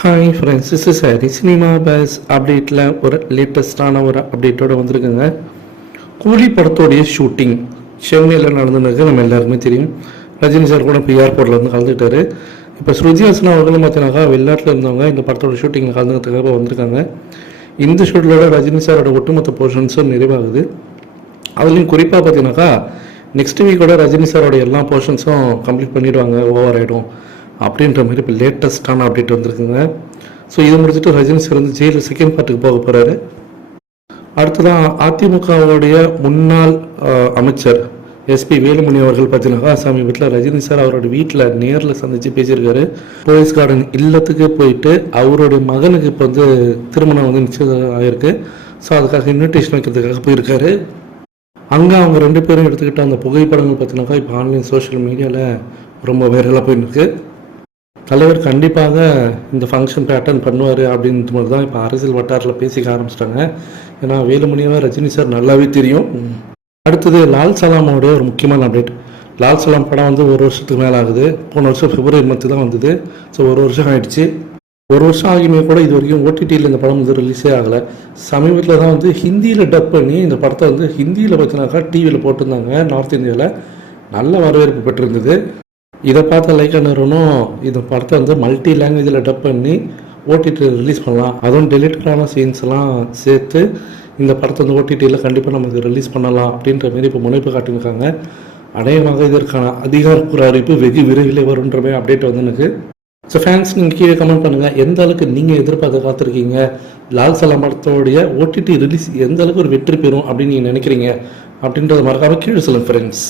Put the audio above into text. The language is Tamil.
Hi friends is is Hari cinema base அப்டேட்டில் ஒரு லேட்டஸ்டான ஒரு அப்டேட்டோட வந்திருக்குங்க. கூலி படத்தோடைய ஷூட்டிங் சென்னையில் நடந்துருக்கு நம்ம எல்லாருக்குமே தெரியும். ரஜினி சார் கூட இப்போ ஏர்போர்ட்டில் வந்து கலந்துக்கிட்டாரு. இப்போ ஸ்ருதி ஹாசன் அவர்களும் பார்த்தீங்கன்னாக்கா வெளிநாட்டில் இருந்தவங்க. இந்த படத்தோட ஷூட்டிங்கில் கலந்துக்கிறதுக்காக வந்திருக்காங்க. இந்த ஷூட்டிலோட ரஜினி சாரோட ஒட்டுமொத்த போர்ஷன்ஸும் நிறைவாகுது. அதுலேயும் குறிப்பாக பார்த்தீங்கன்னாக்கா நெக்ஸ்ட் வீக்கோட ரஜினி சாரோட எல்லா போர்ஷன்ஸும் கம்ப்ளீட் பண்ணிடுவாங்க. ஓவர் ஆகிடும் அப்படின்ற மாதிரி இப்போ லேட்டஸ்ட்டான அப்டேட் வந்திருக்குங்க. ஸோ இது முடிச்சுட்டு ரஜினி சார் வந்து ஜெயிலில் செகண்ட் பார்ட்டுக்கு போக போகிறாரு அடுத்ததான் அதிமுகவுடைய முன்னாள் அமைச்சர் எஸ்பி வேலுமணி அவர்கள் பார்த்தீங்கன்னாக்கா சமீபத்தில் ரஜினி சார் அவரோட வீட்டில் நேரில் சந்தித்து பேசியிருக்காரு. போலீஸ் கார்டன் இல்லத்துக்கு போயிட்டு அவருடைய மகனுக்கு இப்போ வந்து திருமணம் வந்து நிச்சயம் ஆகிருக்கு ஸோ அதுக்காக இன்விடேஷன் வைக்கிறதுக்காக போயிருக்காரு. அங்கே அவங்க ரெண்டு பேரும் எடுத்துக்கிட்ட அந்த புகைப்படங்கள் பார்த்தீங்கன்னாக்கா இப்போ ஆன்லைன் சோஷியல் மீடியாவில் ரொம்ப வைரலாக போயின்னு இருக்கு தலைவர் கண்டிப்பாக இந்த ஃபங்க்ஷன் அட்டன் பண்ணுவார் அப்படின்றது மாதிரி தான் இப்போ அரசியல் வட்டாரத்தில் பேசிக்க ஆரம்பிச்சிட்டாங்க. ஏன்னா வேலுமணியாவை ரஜினி சார் நல்லாவே தெரியும். அடுத்தது லால் சலாமோடைய ஒரு முக்கியமான அப்டேட் லால் சலாம் படம் வந்து ஒரு வருஷத்துக்கு மேலே ஆகுது. போன வருஷம் பிப்ரவரி மந்த்து தான் வந்தது. ஸோ ஒரு வருஷம் ஆகிடுச்சு ஒரு வருஷம் ஆகியுமே கூட இது வரைக்கும் ஓடிடியில் இந்த படம் வந்து ரிலீஸே ஆகலை. சமீபத்தில் தான் வந்து ஹிந்தியில் டப் பண்ணி இந்த படத்தை வந்து ஹிந்தியில் பார்த்தினாக்கா டிவியில் போட்டிருந்தாங்க நார்த் இந்தியாவில் நல்ல வரவேற்பு பெற்றிருந்தது. இதை பார்த்த லைக்கா நிறுவனம் இந்த படத்தை வந்து மல்டி லாங்குவேஜில் டப் பண்ணி ஓடிடி ரிலீஸ் பண்ணலாம். அதுவும் டெலிட்டடான சீன்ஸ்லாம் சேர்த்து இந்த படத்தை வந்து ஓடிடியில் கண்டிப்பாக நமக்கு ரிலீஸ் பண்ணலாம் அப்படின்ற மாரி இப்போ முனைப்பு காட்டியிருக்காங்க. அநேகமாக இதற்கான அதிகாரப்பூர்வ அறிவிப்பு வெகு விரைவில் வருன்ற மாதிரி அப்டேட் வந்து எனக்கு ஸோ ஃபேன்ஸ் நீங்கள் கீழே கமெண்ட் பண்ணுங்கள் எந்த அளவுக்கு நீங்கள் எதிர்பார்த்து காத்திருக்கீங்க? லால் சலாம் படத்தோடைய ஓடிடி ரிலீஸ் எந்த அளவுக்கு ஒரு வெற்றி பெறும் அப்படின்னு நீங்கள் நினைக்கிறீங்க? அப்படின்றத மறக்காமல் கீழே சொல்லுங்கள் ஃப்ரெண்ட்ஸ்